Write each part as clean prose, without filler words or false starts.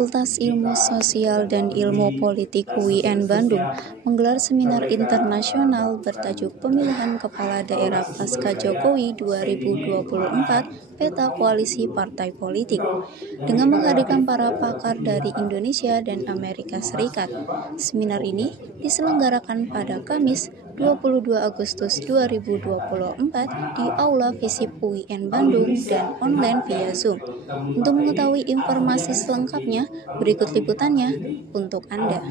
Fakultas Ilmu Sosial dan Ilmu Politik UIN Bandung menggelar seminar internasional bertajuk Pemilihan Kepala Daerah Pasca Jokowi 2024 Peta Koalisi Partai Politik dengan menghadirkan para pakar dari Indonesia dan Amerika Serikat. Seminar ini diselenggarakan pada Kamis 22 Agustus 2024 di Aula Visip UIN Bandung dan online via Zoom. Untuk mengetahui informasi selengkapnya, berikut liputannya untuk Anda.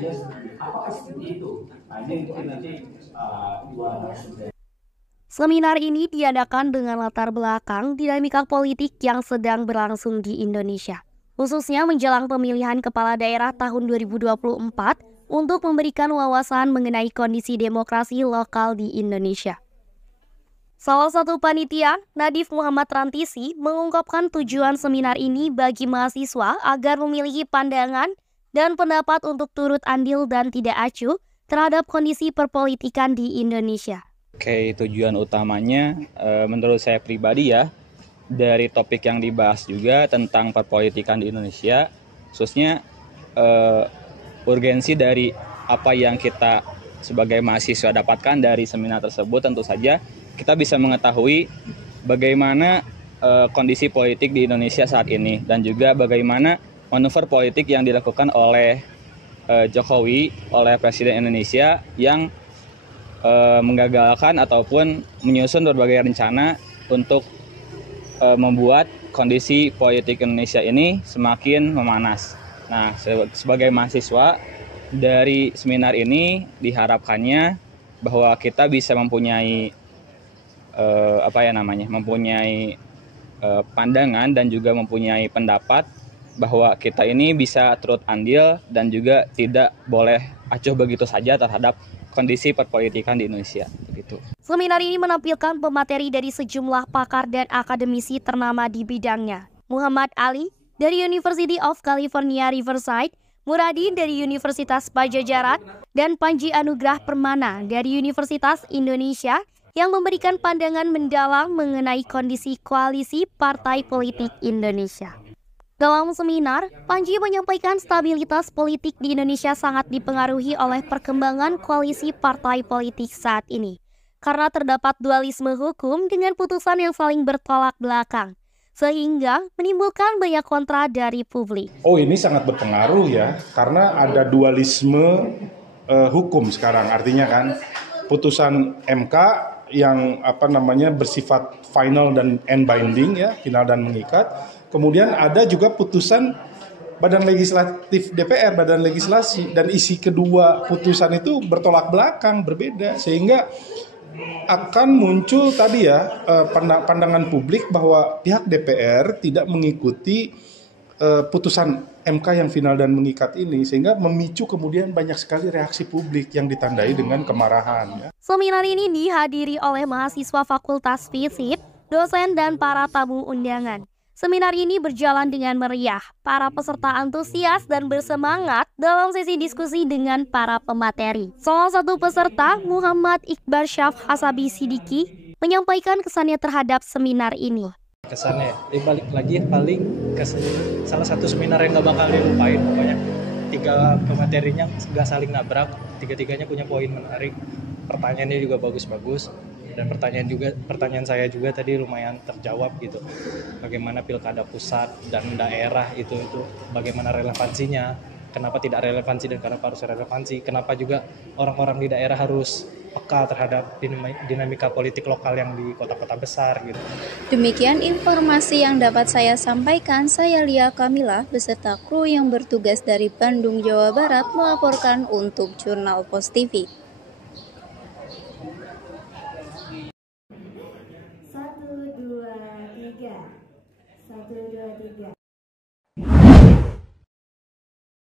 Seminar ini diadakan dengan latar belakang dinamika politik yang sedang berlangsung di Indonesia, khususnya menjelang pemilihan kepala daerah tahun 2024 untuk memberikan wawasan mengenai kondisi demokrasi lokal di Indonesia. Salah satu panitia, Nadif Muhammad Rantisi, mengungkapkan tujuan seminar ini bagi mahasiswa agar memiliki pandangan dan pendapat untuk turut andil dan tidak acuh terhadap kondisi perpolitikan di Indonesia. Oke, tujuan utamanya menurut saya pribadi ya, dari topik yang dibahas juga tentang perpolitikan di Indonesia, khususnya urgensi dari apa yang kita sebagai mahasiswa dapatkan dari seminar tersebut, tentu saja kita bisa mengetahui bagaimana kondisi politik di Indonesia saat ini dan juga bagaimana manuver politik yang dilakukan oleh Jokowi, oleh Presiden Indonesia yang menggagalkan ataupun menyusun berbagai rencana untuk membuat kondisi politik Indonesia ini semakin memanas. Nah, sebagai mahasiswa dari seminar ini diharapkannya bahwa kita bisa mempunyai pandangan dan juga mempunyai pendapat bahwa kita ini bisa turut andil dan juga tidak boleh acuh begitu saja terhadap kondisi perpolitikan di Indonesia. Begitu. Seminar ini menampilkan pemateri dari sejumlah pakar dan akademisi ternama di bidangnya. Muhammad Ali dari University of California Riverside, Muradi dari Universitas Padjadjaran, dan Panji Anugrah Permana dari Universitas Indonesia yang memberikan pandangan mendalam mengenai kondisi koalisi partai politik Indonesia. Dalam seminar, Panji menyampaikan stabilitas politik di Indonesia sangat dipengaruhi oleh perkembangan koalisi partai politik saat ini, karena terdapat dualisme hukum dengan putusan yang saling bertolak belakang, sehingga menimbulkan banyak kontra dari publik. Oh, ini sangat berpengaruh ya, karena ada dualisme hukum sekarang, artinya kan putusan MK yang bersifat final dan end binding ya, final dan mengikat. Kemudian ada juga putusan Badan Legislatif DPR, Badan Legislasi, dan isi kedua putusan itu bertolak belakang, berbeda, sehingga akan muncul tadi ya pandangan publik bahwa pihak DPR tidak mengikuti putusan MK yang final dan mengikat ini, sehingga memicu kemudian banyak sekali reaksi publik yang ditandai dengan kemarahan. Ya. Seminar ini dihadiri oleh mahasiswa Fakultas Visip, dosen, dan para tamu undangan. Seminar ini berjalan dengan meriah. Para peserta antusias dan bersemangat dalam sesi diskusi dengan para pemateri. Salah satu peserta, Muhammad Iqbal Syaf Hasabi Sidiki, menyampaikan kesannya terhadap seminar ini. Kesannya, balik lagi paling salah satu seminar yang gak bakal dilupain. Pokoknya 3 pematerinya gak saling nabrak, 3-tiganya punya poin menarik. Pertanyaannya juga bagus-bagus. Dan pertanyaan saya juga tadi lumayan terjawab gitu. Bagaimana pilkada pusat dan daerah itu bagaimana relevansinya, kenapa tidak relevansi dan kenapa harus relevansi, kenapa juga orang-orang di daerah harus peka terhadap dinamika politik lokal yang di kota-kota besar gitu. Demikian informasi yang dapat saya sampaikan. Saya Lia Kamila beserta kru yang bertugas dari Bandung, Jawa Barat melaporkan untuk Jurnal Pos TV.